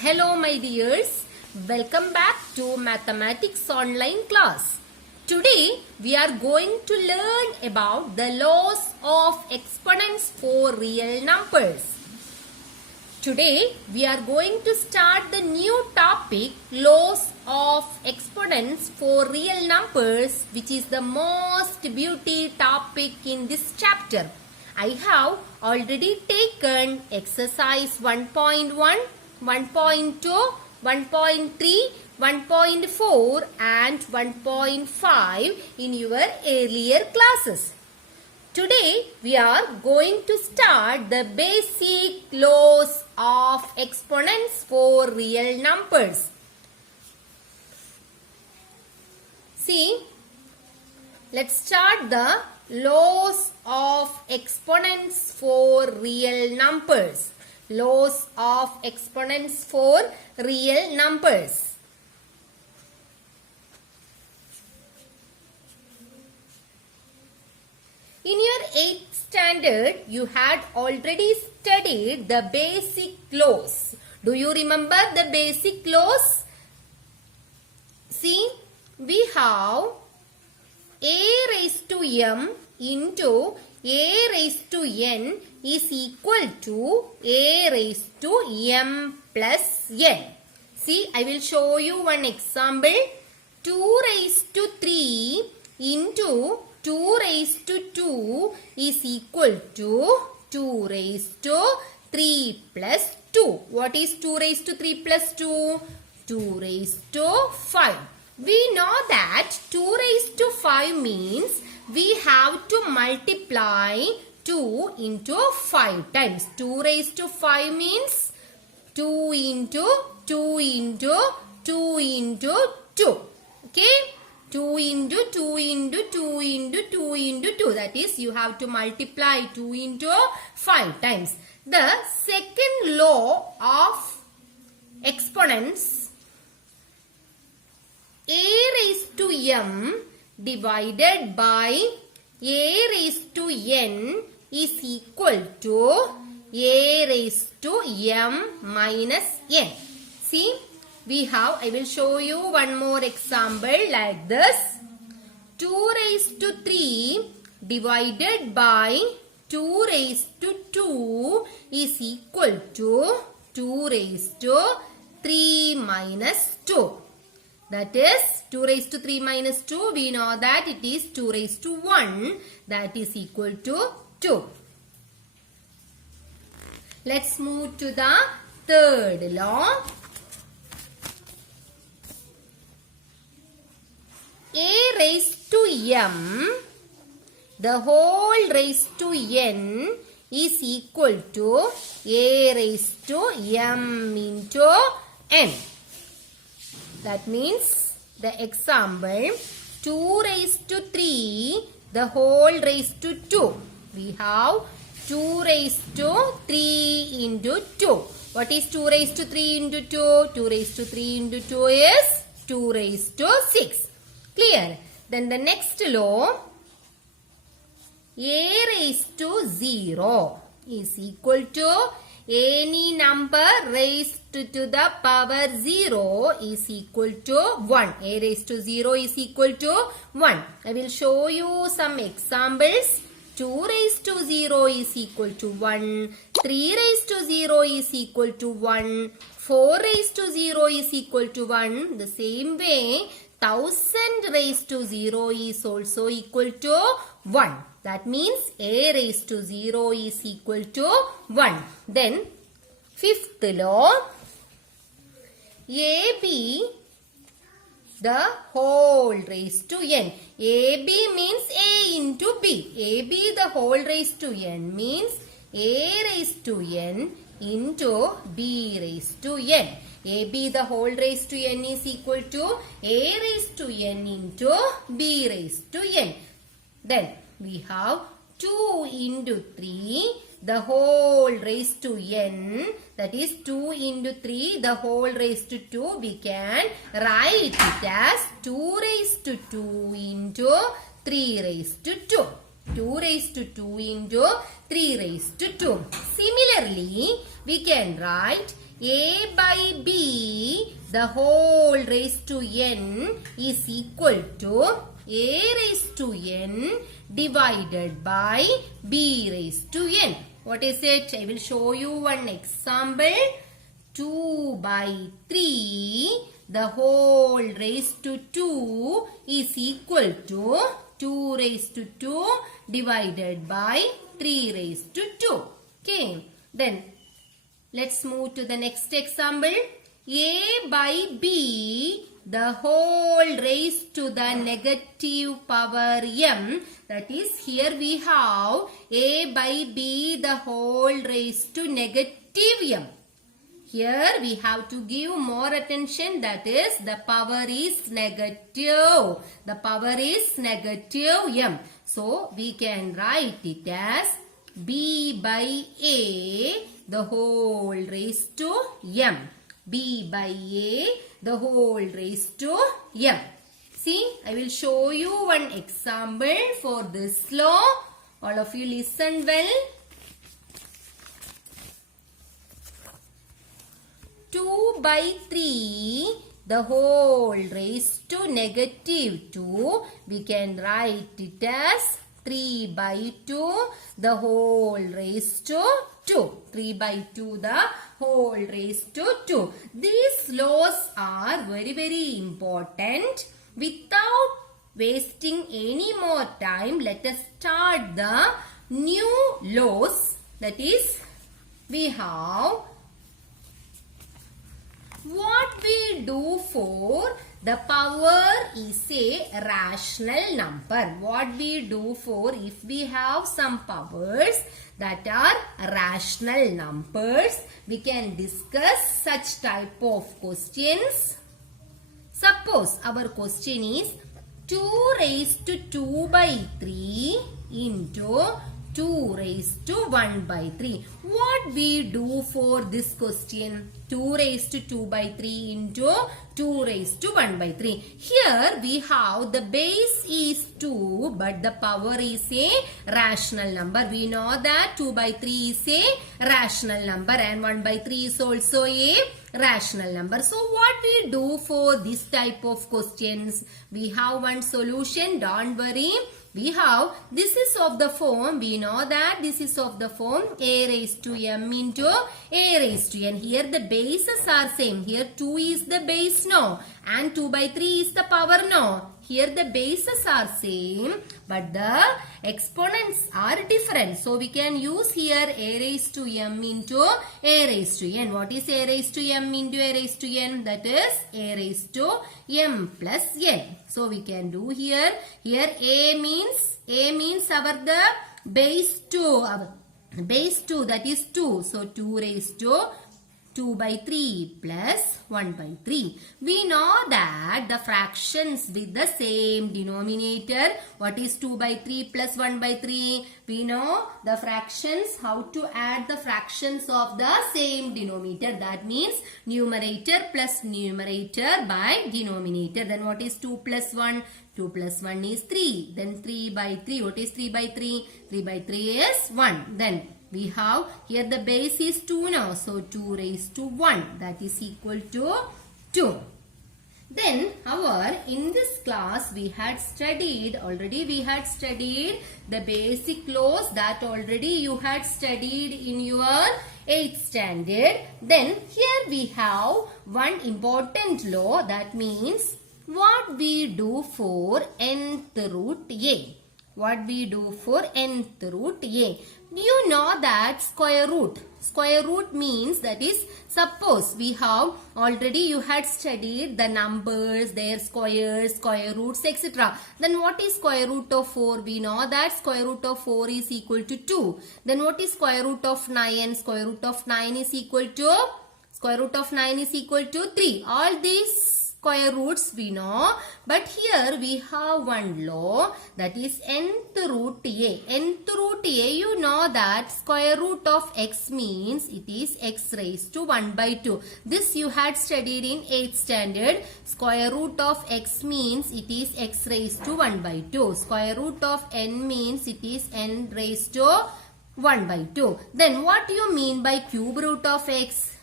Hello my dears, welcome back to Mathematics Online class. Today we are going to learn about the laws of exponents for real numbers. Today we are going to start the new topic laws of exponents for real numbers, which is the most beauty topic in this chapter. I have already taken exercise 1.1, 1.2, 1.3, 1.4 and 1.5 in your earlier classes. Today we are going to start the basic laws of exponents for real numbers. See, let's start the laws of exponents for real numbers. Laws of exponents for real numbers. In your 8th standard, you had already studied the basic laws. Do you remember the basic laws? See, we have a raised to m into a raised to n is equal to a raised to m plus n. See, I will show you one example. 2 raised to 3 into 2 raised to 2 is equal to 2 raised to 3 plus 2. What is 2 raised to 3 plus 2? 2 raised to 5. We know that 2 raised to 5 means we have to multiply 2 into 5 times. 2 raised to 5 means 2 into 2 into 2 into 2. Okay? 2 into 2 into 2 into 2 into 2. That is, you have to multiply 2 into 5 times. The second law of exponents, a raised to m divided by a raised to n is equal to a raised to m minus n. See, I will show you one more example like this. 2 raised to 3 divided by 2 raised to 2 is equal to 2 raised to 3 minus 2. That is 2 raised to 3 minus 2. We know that it is 2 raised to 1. That is equal to 2. Let's move to the third law. A raised to m, the whole raised to n is equal to a raised to m into n. That means the example 2 raised to 3, the whole raised to 2. We have 2 raised to 3 into 2. What is 2 raised to 3 into 2? 2 raised to 3 into 2 is 2 raised to 6. Clear? Then the next law, a raised to 0 is equal to any number raised to the power 0 is equal to 1. A raised to 0 is equal to 1. I will show you some examples. 2 raised to 0 is equal to 1. 3 raised to 0 is equal to 1. 4 raised to 0 is equal to 1. The same way, 1000 raised to 0 is also equal to 1. That means a raised to 0 is equal to 1. Then, fifth law, AB the whole raised to n. AB means A into B. AB the whole raised to n means A raised to n into B raised to n. AB the whole raised to n is equal to A raised to n into B raised to n. Then we have 2 into 3 the whole raised to n, that is 2 into 3 the whole raised to 2. We can write it as 2 raised to 2 into 3 raised to 2. 2 raised to 2 into 3 raised to 2. Similarly, we can write A by B the whole raised to n is equal to A raised to n divided by B raised to n. What is it? I will show you one example. 2 by 3 the whole raised to 2 is equal to 2 raised to 2 divided by 3 raised to 2. Okay. Then let's move to the next example. A by B the whole raised to the negative power m. That is, here we have A by B the whole raised to negative m. Here we have to give more attention, that is the power is negative. The power is negative m. So we can write it as B by A the whole raised to m. B by A the whole raised to m. See, I will show you one example for this law. All of you listen well. 2 by 3 the whole raised to negative 2. We can write it as 3 by 2 the whole raised to 2. 3 by 2 the whole raised to 2. These laws are very important. Without wasting any more time, let us start the new laws. That is, we have what we do for the power is a rational number. What we do for if we have some powers that are rational numbers, we can discuss such type of questions. Suppose our question is 2 raised to 2 by 3 into 2 raised to 1 by 3. What we do for this question? 2 raised to 2 by 3 into 2 raised to 1 by 3. Here we have the base is 2 but the power is a rational number. We know that 2 by 3 is a rational number and 1 by 3 is also a rational number. So what we do for this type of questions? We have one solution. Don't worry. We have, this is of the form, we know that this is of the form a raised to m into a raised to n. Here the bases are same. Here 2 is the base, no, and 2 by 3 is the power, no. Here the bases are same but the exponents are different. So we can use here a raised to m into a raised to n. What is a raised to m into a raised to n? That is a raised to m plus n. So we can do here a means our the base 2. Base 2, that is 2. So 2 raised to 2 by 3 plus 1 by 3. We know that the fractions with the same denominator. What is 2 by 3 plus 1 by 3? We know the fractions, how to add the fractions of the same denominator. That means numerator plus numerator by denominator. Then what is 2 plus 1? 2 plus 1 is 3. Then 3 by 3. What is 3 by 3? 3 by 3 is 1. Then we have here the base is 2 now. So 2 raised to 1. That is equal to 2. Then in this class we had studied the basic laws that already you had studied in your 8th standard. Then here we have one important law, that means what we do for nth root a. What we do for nth root a. You know that square root. Square root means, that is, suppose we have already you had studied the numbers, their squares, square roots, etc. Then what is square root of 4? We know that square root of 4 is equal to 2. Then what is square root of 9? Square root of 9 is equal to 3. All these square roots we know, but here we have one law, that is nth root a. Nth root a, you know that square root of x means it is x raised to 1 by 2. This you had studied in 8th standard. Square root of x means it is x raised to 1 by 2. Square root of n means it is n raised to 1 by 2. Then what do you mean by cube root of x?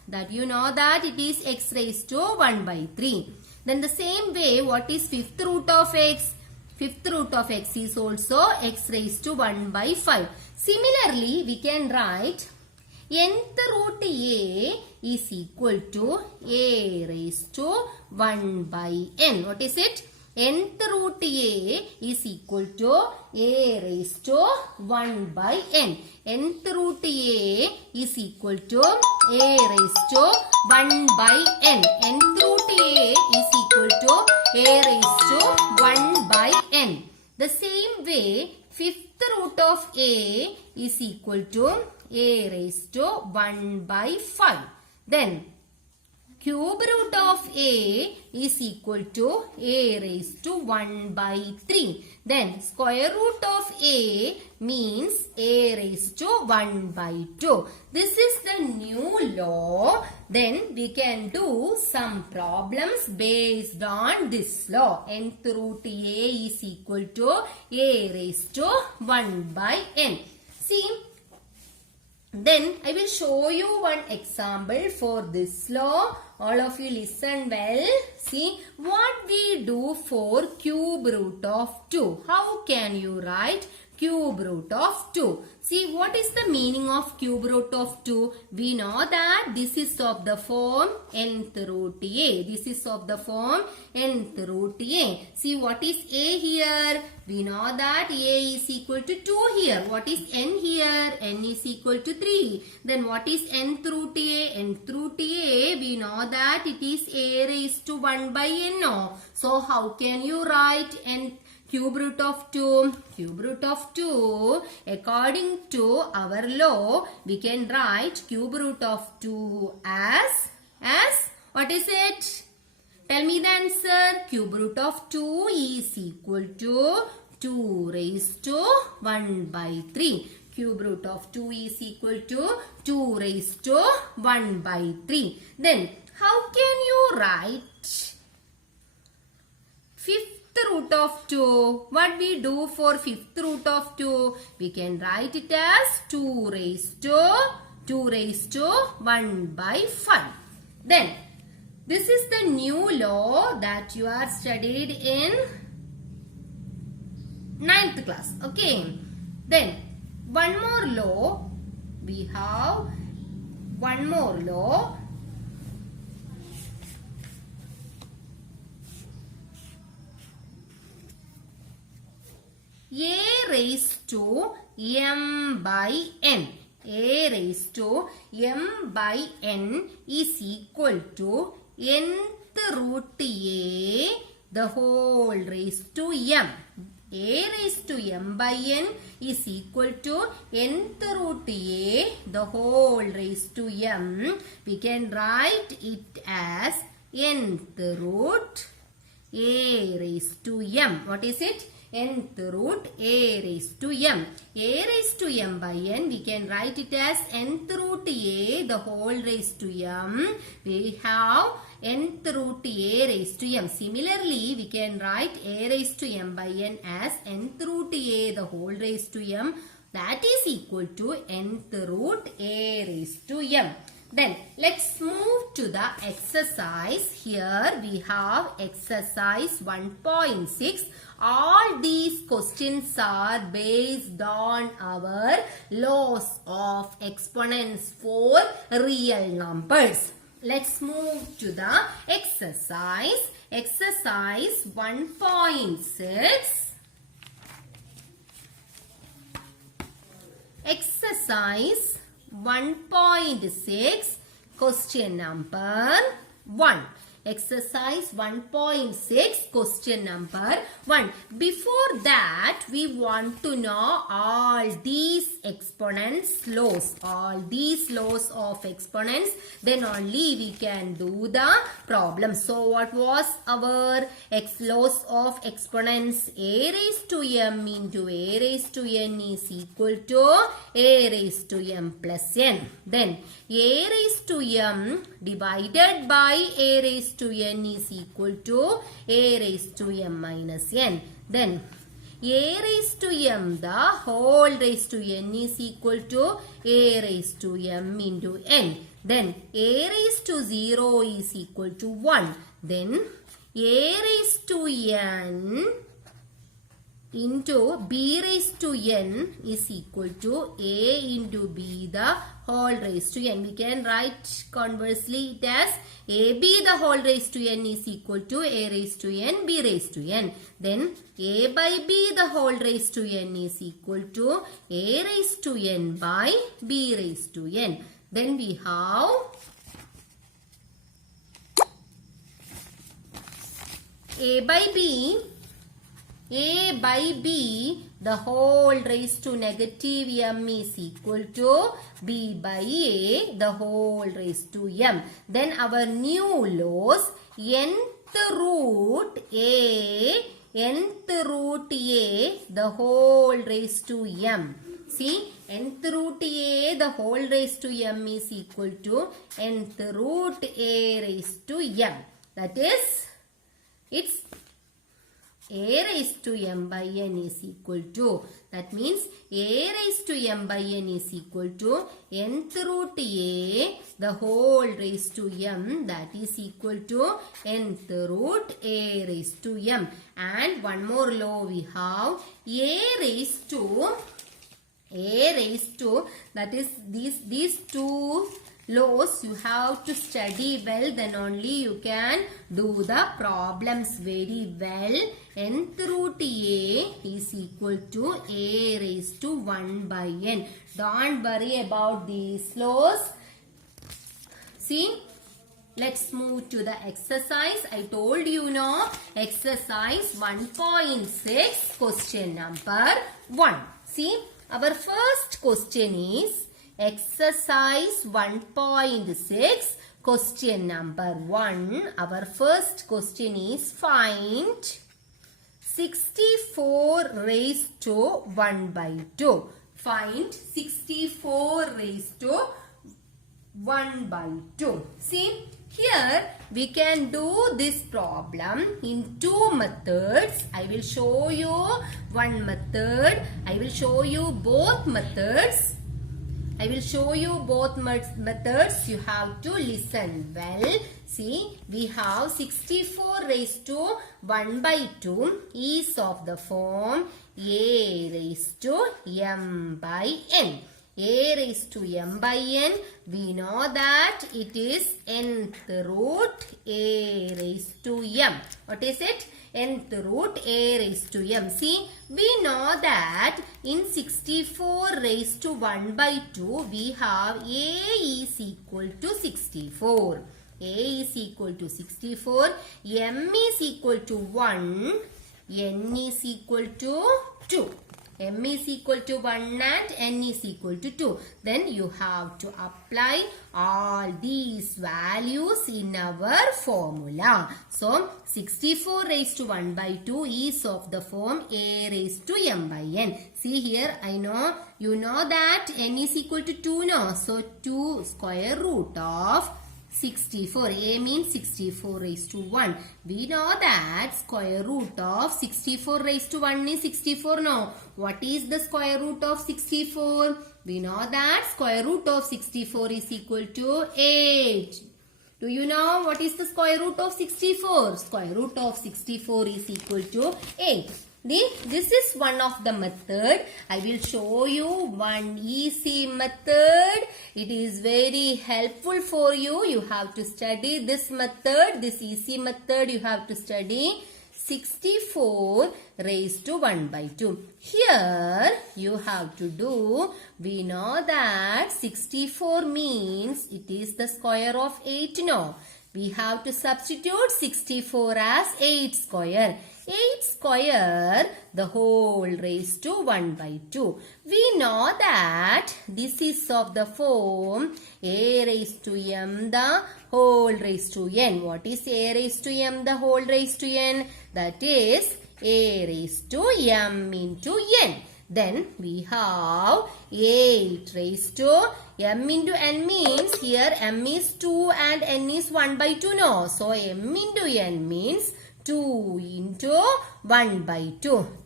That you know that it is x raised to 1 by 3. Then the same way, what is fifth root of x? Fifth root of x is also x raised to 1 by 5. Similarly, we can write nth root a is equal to a raised to 1 by n. What is it? Nth root a is equal to a raised to 1 by n. Nth root a is equal to a raised to 1 by n. Nth root a is equal to a raised to 1 by n. The same way, fifth root of a is equal to a raised to 1 by 5. Then, cube root of a is equal to a raised to 1 by 3. Then square root of a means a raised to 1 by 2. This is the new law. Then we can do some problems based on this law. Nth root a is equal to a raised to 1 by n. See, then I will show you one example for this law. All of you listen well. See what we do for cube root of 2. How can you write cube root of 2? See, what is the meaning of cube root of 2? We know that this is of the form nth root a. This is of the form nth root a. See, what is a here? We know that a is equal to 2 here. What is n here? N is equal to 3. Then what is nth root a? Nth root a, we know that it is a raised to 1 by n. So, how can you write nth cube root of 2? Cube root of 2, according to our law, we can write cube root of 2 as what is it? Tell me the answer. Cube root of 2 is equal to 2 raised to 1 by 3. Cube root of 2 is equal to 2 raised to 1 by 3. Then, how can you write fifth root of 2? What we do for fifth root of 2? We can write it as 2 raised to 1 by 5. Then, this is the new law that you are studied in 9th class. Okay. Then, one more law. We have one more law. A raised to m by n. A raised to m by n is equal to nth root a the whole raised to m. A raised to m by n is equal to nth root a the whole raised to m. We can write it as nth root a raised to m. What is it? Nth root a raised to m. A raised to m by n, we can write it as nth root a the whole raised to m. We have nth root a raised to m. Similarly, we can write a raised to m by n as nth root a the whole raised to m. That is equal to nth root a raised to m. Then let's move to the exercise. Here we have exercise 1.6. All these questions are based on our laws of exponents for real numbers. Let's move to the exercise. Exercise 1.6. Exercise 1.6, question number 1. Exercise 1.6, question number 1. Before that, we want to know all these exponents laws. All these laws of exponents. Then only we can do the problem. So, what was our laws of exponents? A raised to m into a raised to n is equal to a raised to m plus n. Then, a raised to m divided by a raised to n is equal to a raised to m minus n. Then a raised to m the whole raised to n is equal to a raised to m into n. Then a raised to 0 is equal to 1. Then a raised to n into b raised to n is equal to a into b the whole raised to n. We can write conversely it as ab the whole raised to n is equal to a raised to n, b raised to n. Then a by b the whole raised to n is equal to a raised to n by b raised to n. Then we have a by b the whole raised to negative m is equal to b by a the whole raised to m. Then our new laws, nth root a the whole raised to m. See, nth root a the whole raised to m is equal to nth root a raised to m. That is, it's a raised to m by n is equal to, that means a raised to m by n is equal to nth root a the whole raised to m, that is equal to nth root a raised to m. And one more law we have, a raised to, that is these two laws you have to study well, then only you can do the problems very well. Nth root a is equal to a raised to 1 by n. Don't worry about these laws. See, let's move to the exercise. I told you now, exercise 1.6 question number 1. See, our first question is exercise 1.6 question number 1. Our first question is find 64 raised to 1 by 2. Find 64 raised to 1 by 2. See, here we can do this problem in two methods. I will show you one method. I will show you both methods. methods. You have to listen well. See, we have 64 raised to 1 by 2 is of the form a raised to m by n. A raised to m by n, we know that it is nth root a raised to m. What is it? Nth root a raised to m. See, we know that in 64 raised to 1 by 2, we have a is equal to 64. A is equal to 64, m is equal to 1, n is equal to 2. M is equal to 1 and n is equal to 2. Then you have to apply all these values in our formula. So, 64 raised to 1 by 2 is of the form a raised to m by n. See here, I know, you know that n is equal to 2 now. So, 2 square root of 64. A means 64 raised to 1. We know that square root of 64 raised to 1 is 64 now. What is the square root of 64? We know that square root of 64 is equal to 8. Do you know what is the square root of 64? Square root of 64 is equal to 8. This is one of the method. I will show you one easy method. It is very helpful for you. You have to study this method. This easy method you have to study. 64 raised to 1 by 2. Here you have to do, we know that 64 means it is the square of 8 now. We have to substitute 64 as 8 square. 8 square the whole raised to 1 by 2. We know that this is of the form a raised to m the whole raised to n. What is a raised to m the whole raised to n? That is a raised to m into n. Then we have 8 raised to m into n means here m is 2 and n is 1 by 2 no. So m into n means 2 into 1 by 2.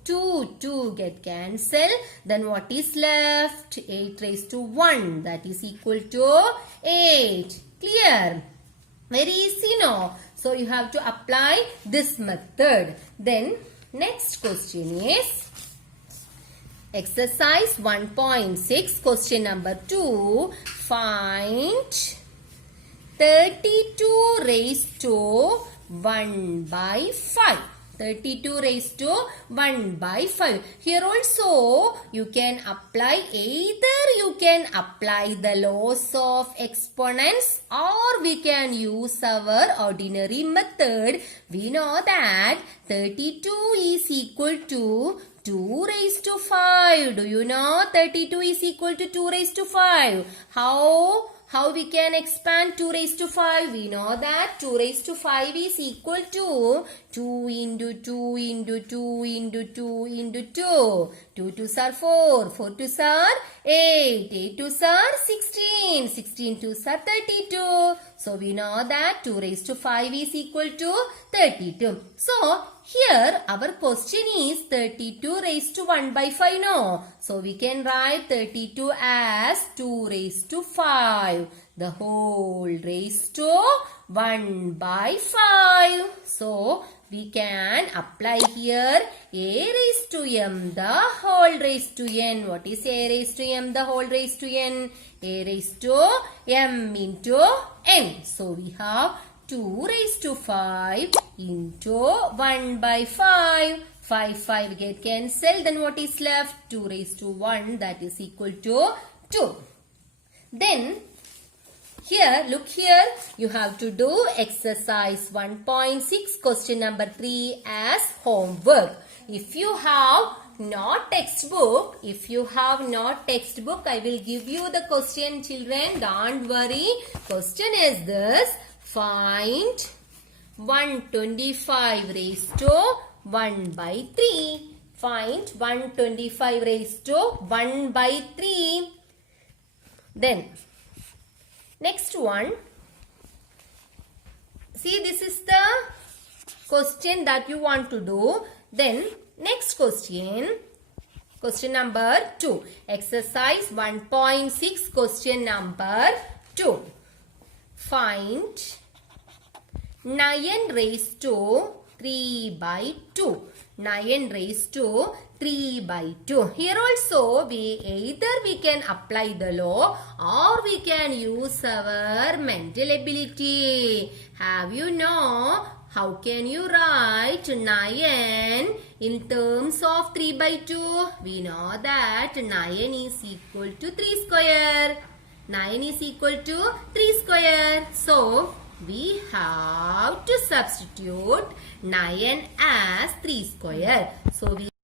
2 get cancelled. Then what is left? 8 raised to 1. That is equal to 8. Clear? Very easy, no? So you have to apply this method. Then next question is exercise 1.6, question number 2. Find 32 raised to 1 by 5. 32 raised to 1 by 5. Here also you can apply, either you can apply the laws of exponents or we can use our ordinary method. We know that 32 is equal to 2 raised to 5. Do you know 32 is equal to 2 raised to 5? How we can expand 2 raised to 5? We know that 2 raised to 5 is equal to 2 into 2 into 2 into 2 into 2. 2 2s are 4. 4 2s are 8. 8 2s are 16. 16 2s are 32. So we know that 2 raised to 5 is equal to 32. So here our question is 32 raised to 1 by 5, no? So we can write 32 as 2 raised to 5. The whole raised to 1 by 5. So we can apply here a raised to m the whole raised to n. What is a raised to m the whole raised to n? A raised to m into n. So we have 2 raised to 5 into 1 by 5. 5 get cancelled. Then what is left? 2 raised to 1, that is equal to 2. Then here, look here, you have to do exercise 1.6 question number 3 as homework. If you have not textbook, I will give you the question, children. Don't worry. Question is this. Find 125 raised to 1 by 3. Find 125 raised to 1 by 3. Then next one. See, this is the question that you want to do. Then next question. Question number 2. Exercise 1.6 question number 2. Find 9 raised to 3 by 2. 9 raised to 3 by 2. Here also either we can apply the law or we can use our mental ability. Have you know how can you write 9 in terms of 3 by 2? We know that 9 is equal to 3 square. 9 is equal to 3 square. So we have to substitute 9 as 3 square. So we